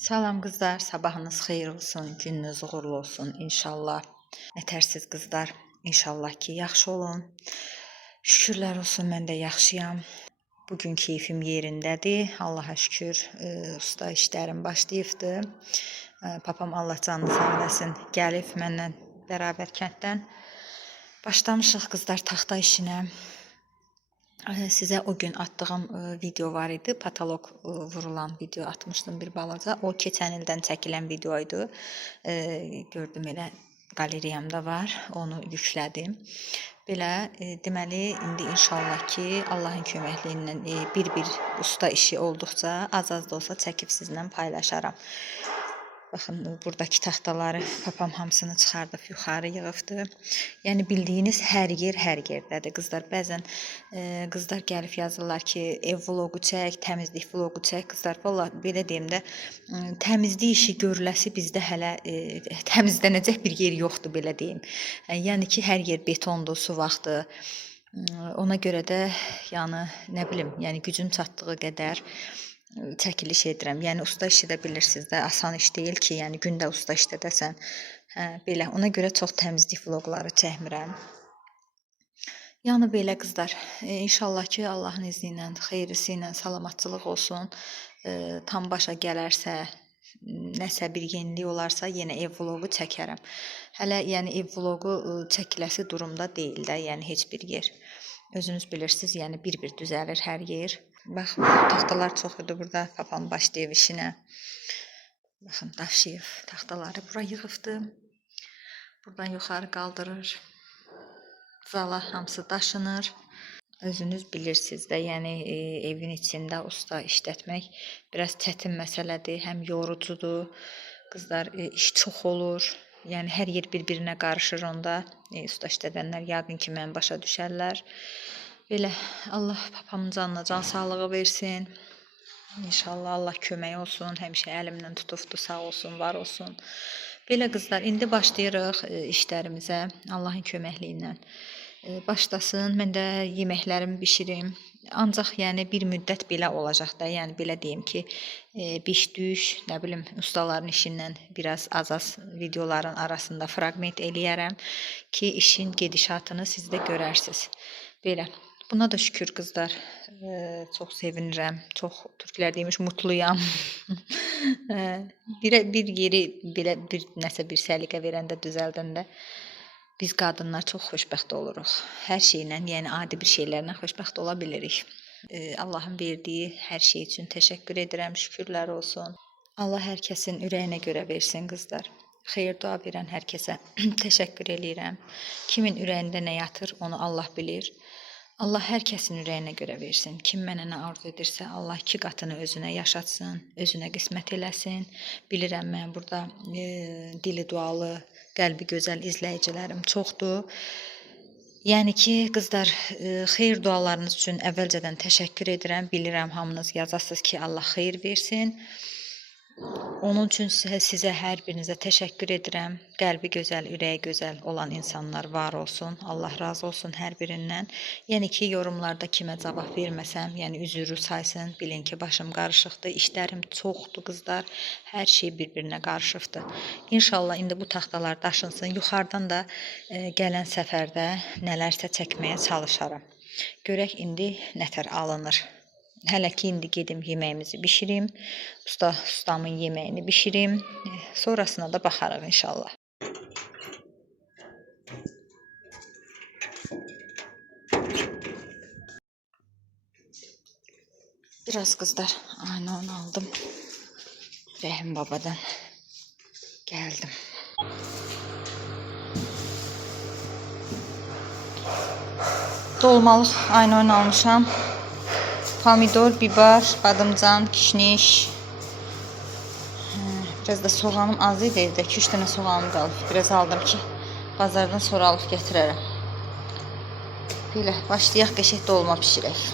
Salam qızlar, sabahınız xeyir olsun, gününüz uğurlu olsun inşallah. Nətərsiz qızlar? İnşallah ki, yaxşı olun. Şükürlər olsun, mən də yaxşıyam. Bugün keyfim yerindədir. Allaha şükür, usta işlərim başlayıbdı. Papam Allah canını sağ eləsin, gəlib mənlə bərabər kənddən. Başlamışıq qızlar taxta işinə. Sizə o gün attığım video var idi. Patolog vurulan video atmışdım bir balaca. O keçən ildən çəkilən video idi. Gördüm elə qalereyamda var. Onu yüklədim. Belə deməli indi inşallah ki Allahın köməkliyi ilə bir usta işi olduqca az-az da olsa çəkib sizlə paylaşaram. Baxın, buradakı taxtaları papam hamısını çıxardıb yuxarı yığıbdı. Yəni bildiyiniz hər yerdədir. Qızlar bəzən qızlar gəlib yazırlar ki, ev vloqu çək, təmizlik vloqu çək. Qızlar vallahi belə deyim də, təmizlik işi görüləsi bizdə hələ təmizlənəcək bir yer yoxdur belə deyim. Yəni ki, hər yer betondur, suvaqdır. Ona görə də yəni nə bilim, yəni gücüm çatdığı qədər çəkiliş edirəm. Yəni usta işi də bilirsiniz də, asan iş deyil ki, yəni gündə usta işlədəsən. Belə ona görə çox təmizlik vloqları çəkmirəm. Yəni belə qızlar, inşallah ki Allahın izni ilə, xeyrisi ilə salamatçılıq olsun. Tam başa gələrsə, nəsə bir yenilik olarsa yenə ev vloqu çəkərəm. Hələ yəni ev vloqu çəkiləsi durumda deyil də, yəni heç bir yer. Özünüz bilirsiniz, yəni bir düzəlir hər yer. Bax, taxtalar çox idi burada. Papam başlayıb işinə. Baxın, daşıyıb taxtaları bura yığıbdı. Buradan yuxarı qaldırır. Zala hamısı daşınır. Özünüz bilirsiniz də, yəni evin içində usta işlətmək biraz çətin məsələdir, həm yorucudur. Qızlar, iş çox olur. Yəni hər yer bir-birinə qarışır onda. Usta işlədənlər yəqin ki, mən başa düşərlər. Belə Allah papamın canına can sağlığı versin. İnşallah Allah kömək olsun. Həmişə əlimdən tutubdu, sağ olsun, var olsun. Belə qızlar, indi başlayırıq işlərimizə Allahın köməkliyi ilə. Başlasın. Mən də yeməklərimi bişirim. Ancaq yəni bir müddət belə olacaq da. Yəni belə deyim ki, biş-düş, nə bilim, ustaların işindən biraz az-az videoların arasında fraqment eləyərəm ki, işin gedişatını siz də görərsiniz. Belə. Buna da şükür qızlar. Çox sevinirəm. Çox türklər demiş mutluyam. Bir yeri belə nəsə bir səliqə verəndə, düzəldəndə biz qadınlar çox xoşbəxt oluruq. Hər şeylə, yəni adi bir şeylərlə xoşbəxt ola bilirik. Allahın verdiyi hər şey üçün təşəkkür edirəm. Şükürlər olsun. Allah hər kəsin ürəyinə görə versin qızlar. Xeyir dua verən hər kəsə təşəkkür eləyirəm. Kimin ürəyində nə yatır, onu Allah bilir. Allah hər kəsin ürəyinə görə versin. Kim mənə nə arzu edirsə, Allah 2 qatını özünə yaşatsın, özünə qismət eləsin. Bilirəm, mən burada dili dualı, qəlbi gözəl izləyicilərim çoxdur. Yəni ki, qızlar, xeyir dualarınız üçün əvvəlcədən təşəkkür edirəm. Bilirəm, hamınız yazasınız ki, Allah xeyir versin. Onun üçün sizə hər birinizə təşəkkür edirəm. Qəlbi gözəl, ürəyi gözəl olan insanlar var olsun. Allah razı olsun hər birindən. Yəni ki, yorumlarda kimə cavab verməsəm, yəni üzürü saysın, bilin ki, başım qarışıqdır, işlərim çoxdur qızlar. Hər şey bir-birinə qarışıqdır. İnşallah indi bu taxtalar daşınsın. Yuxarıdan da gələn səfərdə nələrsə çəkməyə çalışaram. Görək indi nətər alınır. Hələ ki, indi gedim yeməyimizi bişirim. Ustamın yeməyini bişirim. Sonrasına da baxarıq inşallah. Biraz qızlar aynan aldım. Rəhim babadan gəldim. Dolmalıq aynan almışam. Pomidor, biber, badımcan, kişniş. Biraz da soğanım az idi evdə. 2-3 dənə soğanım qalıb. Biraz aldım ki, bazardan sonra alıb gətirərəm. Belə, başlayaq qəşəng dolma bişirək.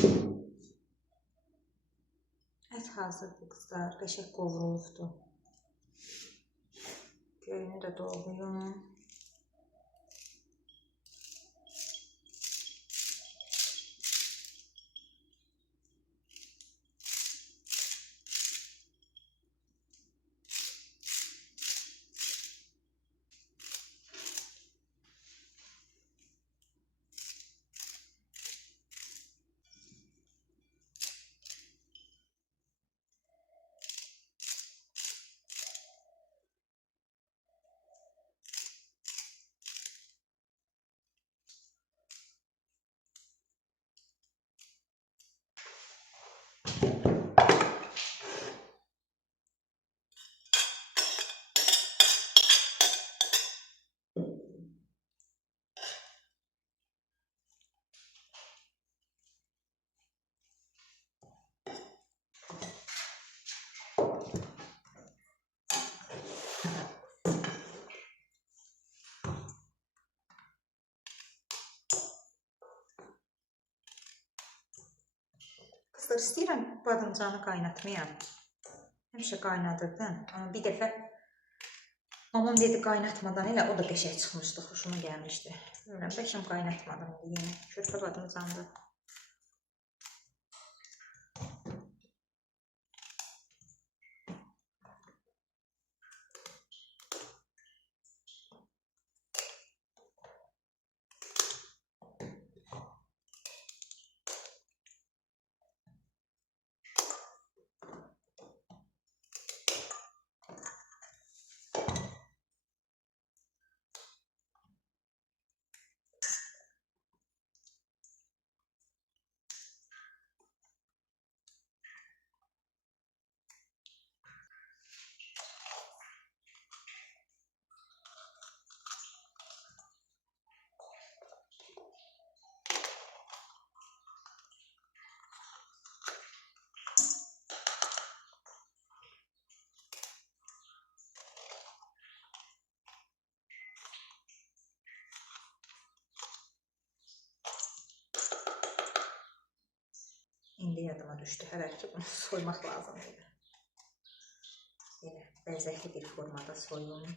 Ət hazırdır qızlar, qəşəng qovrulubdur. Göyünü də doğrayım. Qızlar, istəyirəm badımcanı qaynatmayam. Həmişə qaynadırdım. Amma bir dəfə mamam dedi qaynatmadan elə, o da qəşəng çıxmışdı, xoşuma gəlmişdi. Bilmirəm, bəlkə qaynatmadım yenə. Körpə badımcandı. İndi yadıma düşdü. Hələ ki bunu soymaq lazımdır. Belə bəzəkli bir formada soyun.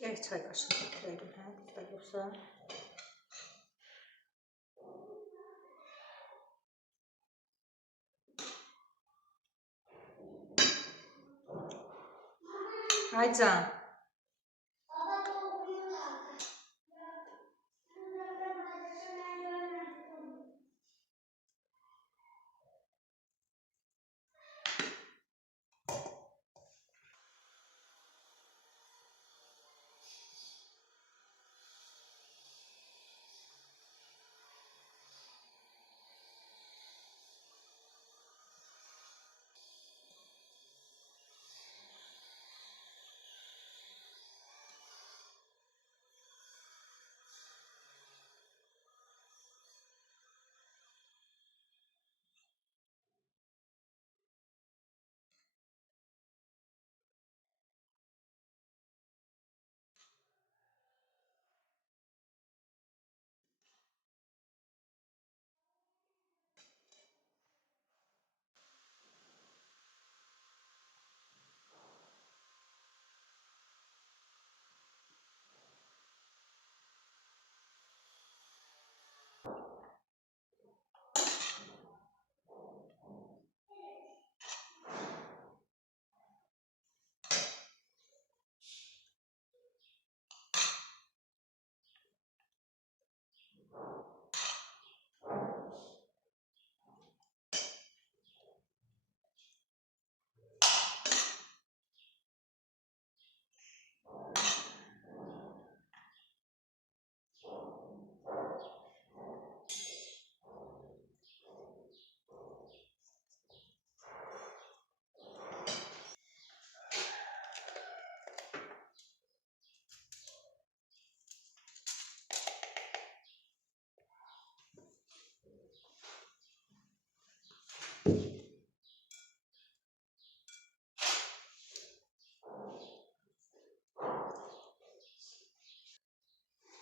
Gerek çay kaşığı götüreydim, hə, bizdə yoxsa. Aycan.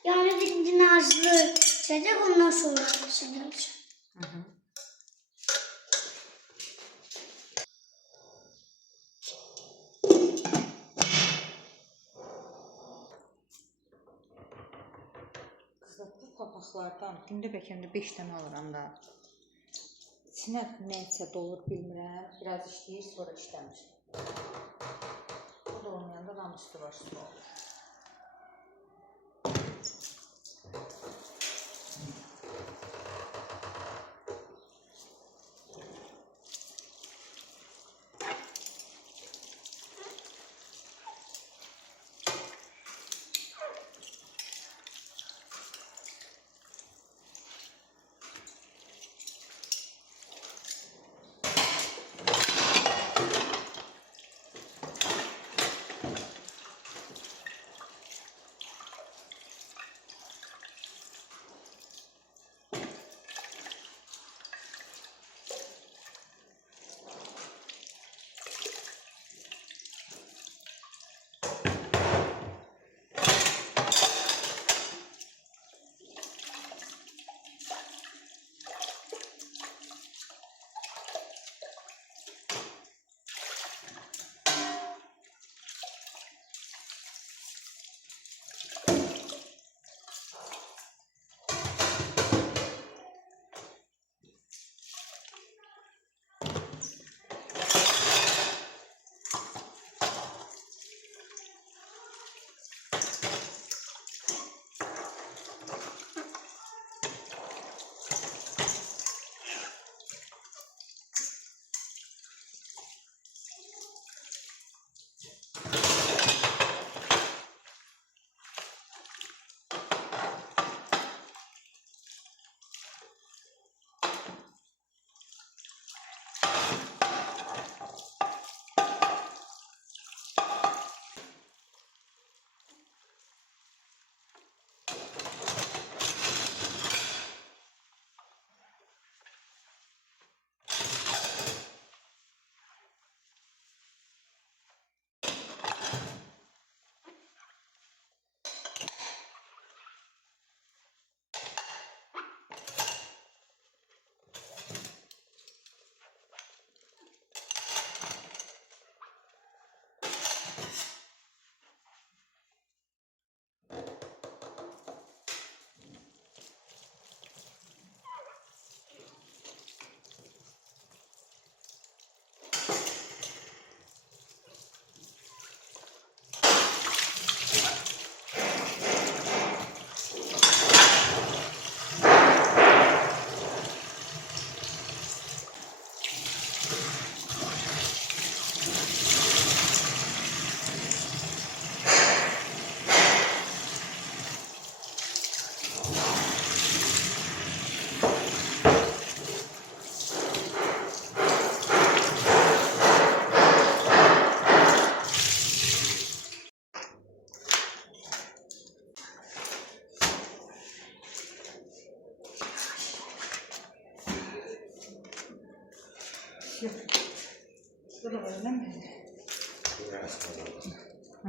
Yani birinci nazlı çekecek, ondan sonra seni alacağım. Kızlar, bu papaqlardan gündə bəkəndə 5 dənə alıram da. İçinə nəysə dolur bilmirəm. Biraz işləyir, sonra işləmir. O da olmayanda tam üstü başı olur. Burada var değil mi? Hı?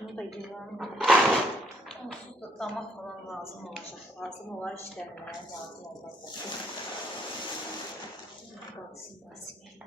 Bunu da yılan. Onsuz da damak falan lazım olacak. Lazım olar işlemeye, lazım olmaz. Kalsın basmayın.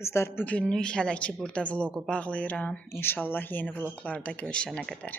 Qızlar, bugünlük hələ ki burada vloqu bağlayıram. İnşallah yeni vloqlarda görüşənə qədər.